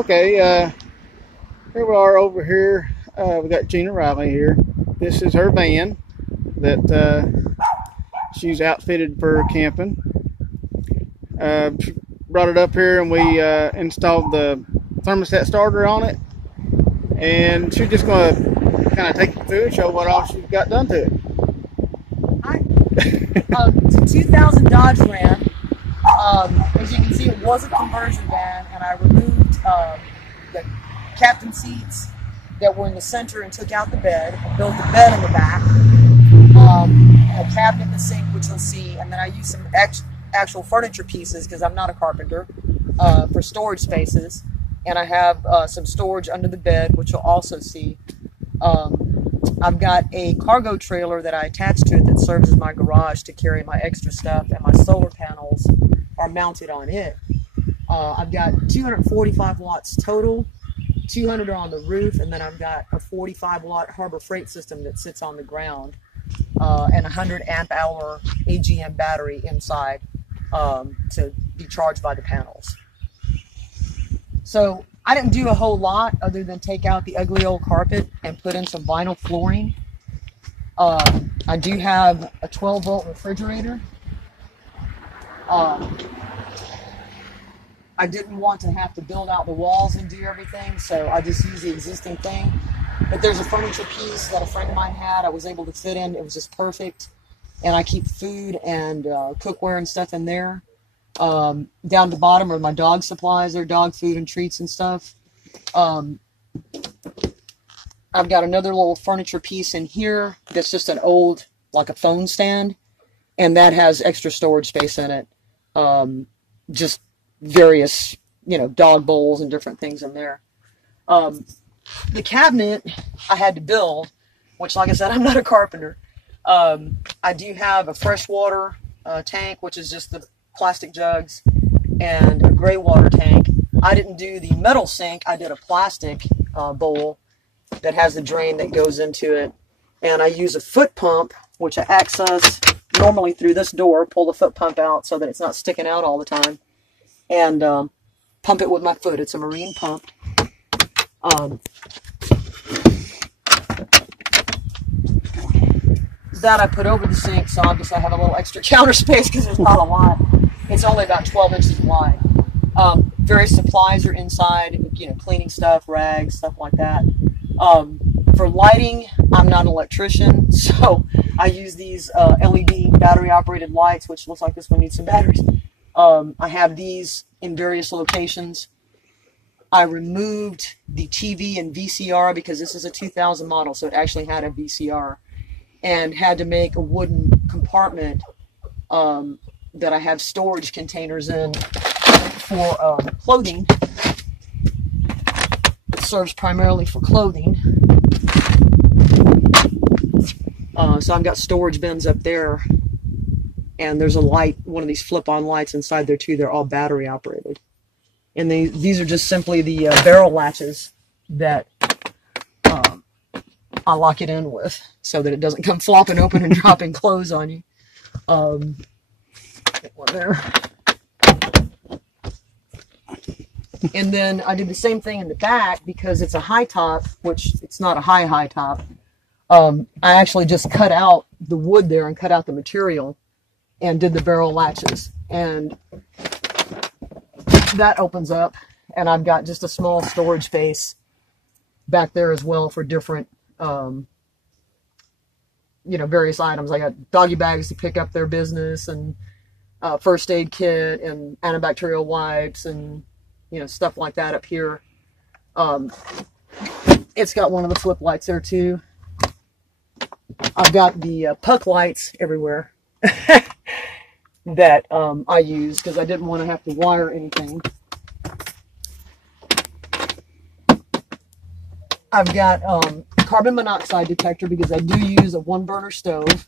Okay, here we are over here. We got Jeana Rileys here. This is her van that she's outfitted for camping. She brought it up here and we installed the thermostat starter on it. And she's just going to kind of take you through and show what all she's got done to it. Hi. It's a 2000 Dodge Ram. As you can see, it was a conversion van, and I removed the captain seats that were in the center and took out the bed and built the bed in the back, a cabinet in the sink, which you'll see, and then I used some actual furniture pieces, because I'm not a carpenter, for storage spaces, and I have some storage under the bed, which you'll also see. I've got a cargo trailer that I attached to it that serves as my garage to carry my extra stuff, and my solar panels are mounted on it. I've got 245 watts total, 200 are on the roof, and then I've got a 45 watt Harbor Freight system that sits on the ground, and a 100 amp hour AGM battery inside to be charged by the panels. So I didn't do a whole lot other than take out the ugly old carpet and put in some vinyl flooring. I do have a 12 volt refrigerator. I didn't want to have to build out the walls and do everything, so I just used the existing thing. But there's a furniture piece that a friend of mine had I was able to fit in. It was just perfect. And I keep food and cookware and stuff in there. Down at the bottom are my dog supplies, their dog food and treats and stuff. I've got another little furniture piece in here that's just an old, like a phone stand, and that has extra storage space in it. Just various, dog bowls and different things in there. The cabinet I had to build, which, like I said, I'm not a carpenter. I do have a freshwater tank, which is just the plastic jugs, and a gray water tank. I didn't do the metal sink. I did a plastic bowl that has the drain that goes into it. And I use a foot pump, which I access normally through this door, pull the foot pump out so that it's not sticking out all the time, and pump it with my foot. It's a marine pump. That I put over the sink, so obviously I have a little extra counter space because there's not a lot. It's only about 12 inches wide. Various supplies are inside, cleaning stuff, rags, stuff like that. For lighting, I'm not an electrician, so I use these LED battery-operated lights, which looks like this one needs some batteries. I have these in various locations. I removed the TV and VCR because this is a 2000 model, so it actually had a VCR, and had to make a wooden compartment that I have storage containers in for clothing. It serves primarily for clothing. So I've got storage bins up there, and there's a light, one of these flip-on lights inside there too. They're all battery operated. And these are just simply the barrel latches that I lock it in with so that it doesn't come flopping open and dropping clothes on you. Get one there. And then I did the same thing in the back because it's a high top, which it's not a high top. I actually just cut out the wood there and cut out the material and did the barrel latches. And that opens up, and I've got just a small storage space back there as well for different various items. I got doggy bags to pick up their business, and first aid kit, and antibacterial wipes, and stuff like that up here. It's got one of the flip lights there too. I've got the puck lights everywhere that I use because I didn't want to have to wire anything. I've got carbon monoxide detector because I do use a one burner stove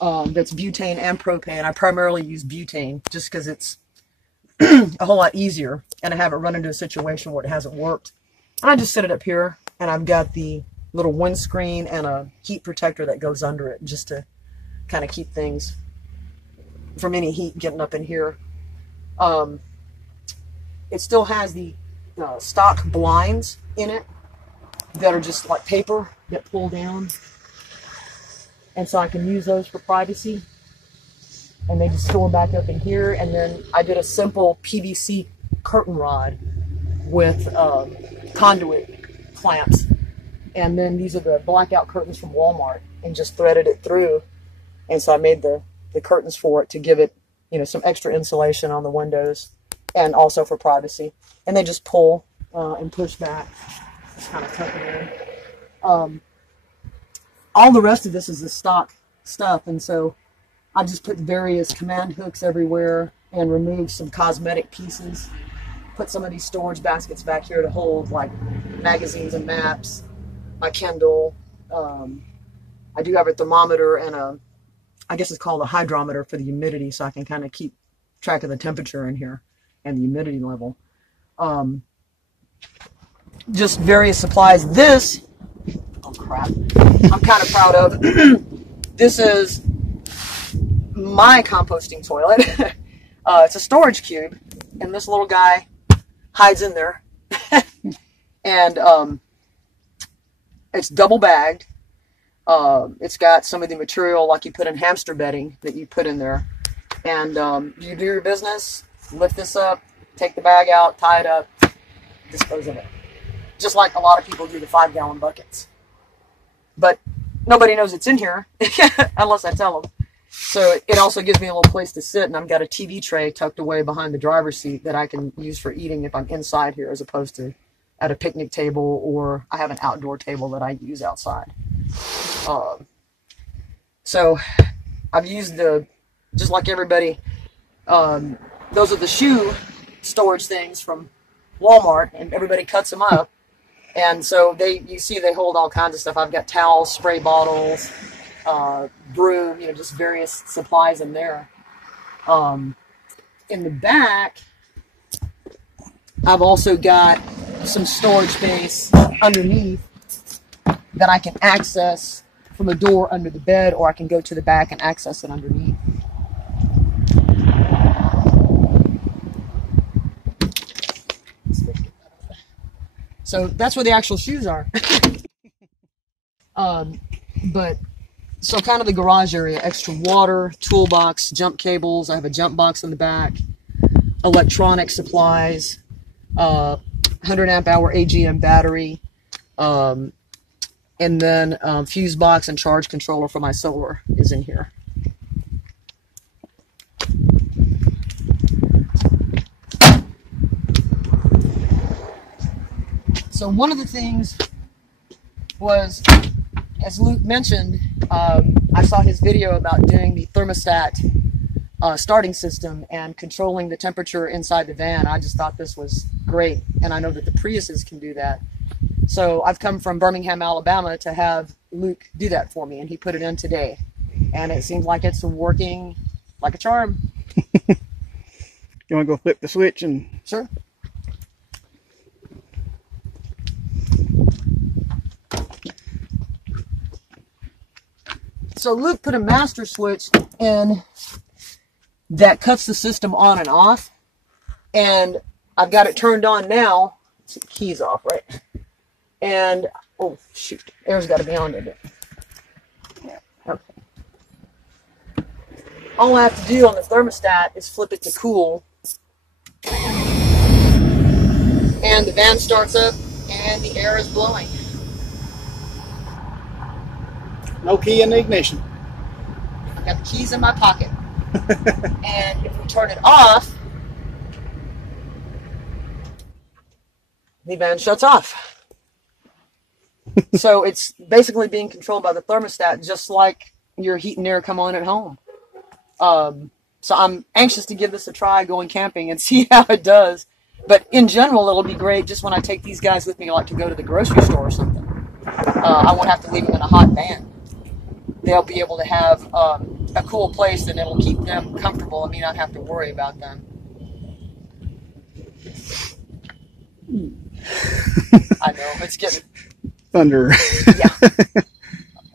that's butane and propane. I primarily use butane just because it's a whole lot easier, and I haven't run into a situation where it hasn't worked. And I just set it up here, and I've got the little windscreen and a heat protector that goes under it just to kind of keep things from any heat getting up in here. It still has the stock blinds in it that are just like paper that pull down. And so I can use those for privacy. And they just store back up in here. And then I did a simple PVC curtain rod with conduit clamps. And then these are the blackout curtains from Walmart, and just threaded it through. And so I made the curtains for it to give it, you know, some extra insulation on the windows and also for privacy. And they just pull and push back. Just kind of tuck it in. All the rest of this is the stock stuff, and so I just put various command hooks everywhere and removed some cosmetic pieces. Put some of these storage baskets back here to hold like magazines and maps, my Kindle. I do have a thermometer and I guess it's called a hydrometer for the humidity, so I can kind of keep track of the temperature in here and the humidity level. Just various supplies. This, oh crap, I'm kind of proud of. This is my composting toilet. It's a storage cube, and this little guy hides in there. And it's double bagged. It's got some of the material like you put in hamster bedding that you put in there. And you do your business, lift this up, take the bag out, tie it up, dispose of it. Just like a lot of people do the 5-gallon buckets. But nobody knows it's in here unless I tell them. So it also gives me a little place to sit, and I've got a TV tray tucked away behind the driver's seat that I can use for eating if I'm inside here, as opposed to at a picnic table, or I have an outdoor table that I use outside. So I've used just like everybody, those are the shoe storage things from Walmart, and everybody cuts them up. And so you see they hold all kinds of stuff. I've got towels, spray bottles, broom, just various supplies in there. In the back, I've also got some storage space underneath that I can access from a door under the bed, or I can go to the back and access it underneath. So that's where the actual shoes are. So kind of the garage area, extra water, toolbox, jump cables. I have a jump box in the back, electronic supplies, 100 amp hour AGM battery, and then fuse box and charge controller for my solar is in here. So one of the things was, as Luke mentioned, I saw his video about doing the thermostat starting system and controlling the temperature inside the van. I just thought this was great, and I know that the Priuses can do that. So I've come from Birmingham, Alabama to have Luke do that for me, and he put it in today. And it seems like it's working like a charm. You want to go flip the switch and... Sure. So Luke put a master switch in that cuts the system on and off, and I've got it turned on now. Let's see, the key's off, right? And, oh shoot, air's got to be on, didn't it? Yeah. Okay. All I have to do on the thermostat is flip it to cool, and the van starts up, and the air is blowing. No key in the ignition. I've got the keys in my pocket. And if we turn it off, the van shuts off. So it's basically being controlled by the thermostat, just like your heat and air come on at home. So I'm anxious to give this a try going camping and see how it does. But in general, it'll be great just when I take these guys with me, like to go to the grocery store or something. I won't have to leave them in a hot van. They'll be able to have a cool place, and it'll keep them comfortable and me not have to worry about them. I know, it's getting... Thunder. Yeah. I'll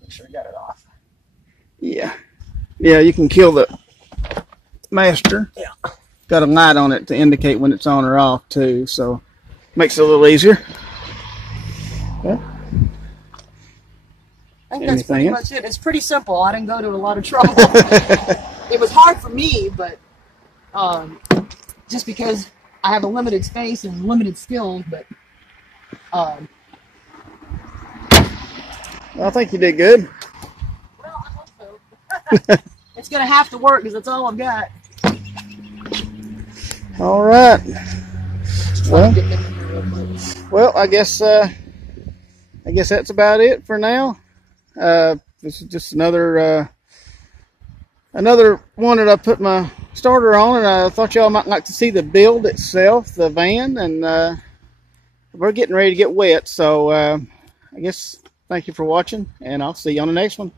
make sure I got it off. Yeah. Yeah, you can kill the master. Yeah. Got a light on it to indicate when it's on or off, too, so Makes it a little easier. Well, I think that's pretty anything much it. It's pretty simple. I didn't go to a lot of trouble. It was hard for me, but just because I have a limited space and limited skills, but I think you did good. well, I hope so. It's gonna have to work because that's all I've got. All right. Well, I guess that's about it for now. This is just another one that I put my starter on, and I thought y'all might like to see the build itself, the van, and we're getting ready to get wet. So I guess thank you for watching, and I'll see you on the next one.